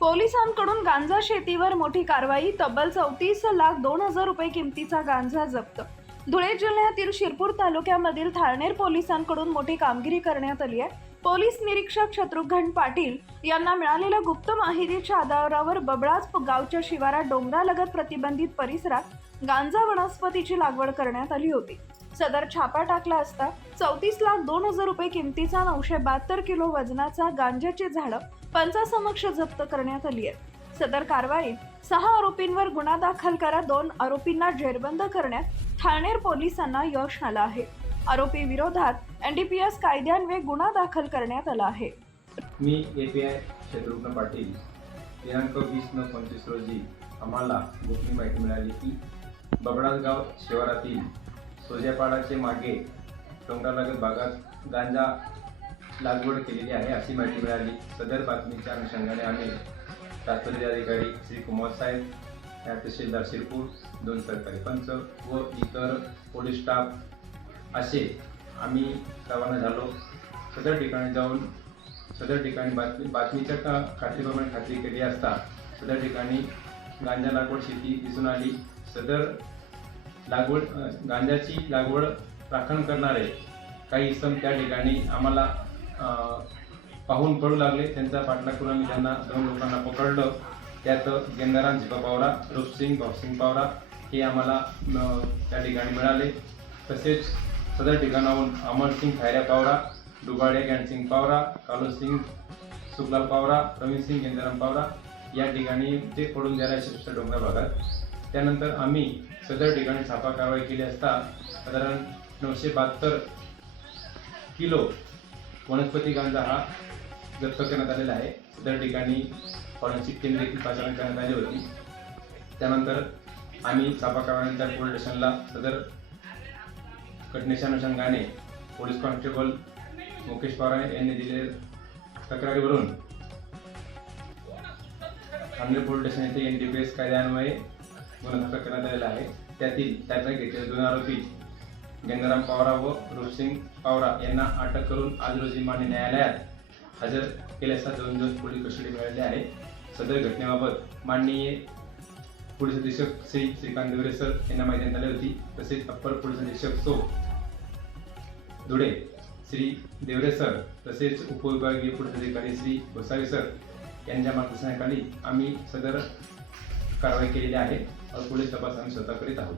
पोलिसांकडून गांजा शेतीवर मोठी कारवाई तब्बल चौतीस लाख दोन हजार रुपये किमतीचा गांजा जप्त. धुळे जिल्ह्यातील शिरपूर तालुक्यामधील थाळनेर पोलिसांकडून मोठी कामगिरी करण्यात आली आहे. पोलीस निरीक्षक शत्रुघ्न पाटील यांना मिळालेल्या गुप्त माहितीच्या आधारावर बबळाच गावच्या शिवारात डोंगरालगत प्रतिबंधित परिसरात गांजा वनस्पतीची लागवड करण्यात आली होती. सदर छापा टाकला असता चौतीस लाख दोन हजार रुपये किमतीचा नऊशे बहात्तर किलो वजनाचा गांजाची झाडं पंचासमक्ष जप्त करण्यात आली आहे सदर कारवाईत सहा आरोपींवर गुन्हा दाखल करा दोन आरोपींना जेरबंद करण्यात ठाणेर पोलिसांना यश आलं आहे. आरोपी विरोधात एनडीपीएस कायद्यान्वये गुन्हा दाखल करण्यात आला आहे. मी एपीआय शत्रुघ्न पाटील. दिनांक वीस नऊ पंचवीस रोजी आम्हाला गोपनीय माहिती मिळाली की बबडासगाव शिवारातील सोज्यापाडाचे मागे डोंगरालगत भागात गांजा लागवड केलेली आहे अशी माहिती मिळाली. सदर बातमीच्या अनुषंगाने आम्ही तात्पर्य अधिकारी श्री कुमार साहेब या तहसीलदार शिरपूर दोन सरकारी पंच व इतर पोलीस स्टाफ असे आम्ही रवाना झालो. सदर ठिकाणी जाऊन सदर ठिकाणी बातमी बातमीच्या का खात्रीप्रमाणे खात्री केली असता सदर ठिकाणी गांजा लागवड शेती दिसून आली. सदर लागवड गांजाची लागवड राखण करणारे काही इसम त्या ठिकाणी आम्हाला पाहून पडू लागले. त्यांचा पाठलाग करून आम्ही त्यांना दोन लोकांना पकडलं. त्यात गेंदाराम झिपा पावरा रूपसिंग भावसिंग पावरा हे आम्हाला त्या ठिकाणी मिळाले. तसेच सदर ठिकाणाहून अमरसिंग खायऱ्या पावरा डुबाडे ज्ञानसिंग पावरा कालोसिंग सुखलाल पावरा प्रवीणसिंग गेंदाराम पावरा या ठिकाणी ते पडून द्यायला शिष्ट डोंगरा भागात त्यानंतर आम्ही सदर ठिकाणी छापा कारवाई केली असता साधारण नऊशे बहात्तर किलो वनस्पती गांजा हा जप्त करण्यात आलेला आहे. सदर ठिकाणी फॉरेन्सिक केंद्र देखील पाचारण करण्यात आली होती. त्यानंतर आम्ही छापा कारवाईनंतर पोलीस स्टेशनला सदर घटनेच्या अनुषंगाने पोलीस कॉन्स्टेबल मुकेश पवार यांनी दिलेल्या तक्रारीवरून ठाणे पोलीस स्टेशन येथे एन डी पी एस कायद्यान्वये गुन्हा करण्यात आलेला आहे. त्यातील त्याचा घेतलेले दोन आरोपी गंगाराम पावरा व रुपसिंग पावरा यांना अटक करून आज रोजी मान्य न्यायालयात हजर केले असता दोन दिवस पोलीस कस्टडी मिळाली आहे. सदर घटनेबाबत माननीय पोलीस अधीक्षक श्री श्रीकांत देवरे सर यांना माहिती देण्यात आली होती. तसेच अप्पर पोलीस अधीक्षक सो. धुळे श्री देवरे सर तसेच उपविभागीय पोलीस अधिकारी श्री गोसावी सर यांच्या मार्गदर्शनाखाली आम्ही सदर कारवाई केलेली आहे. पुढील तपास आम्ही स्वतः करीत आहोत.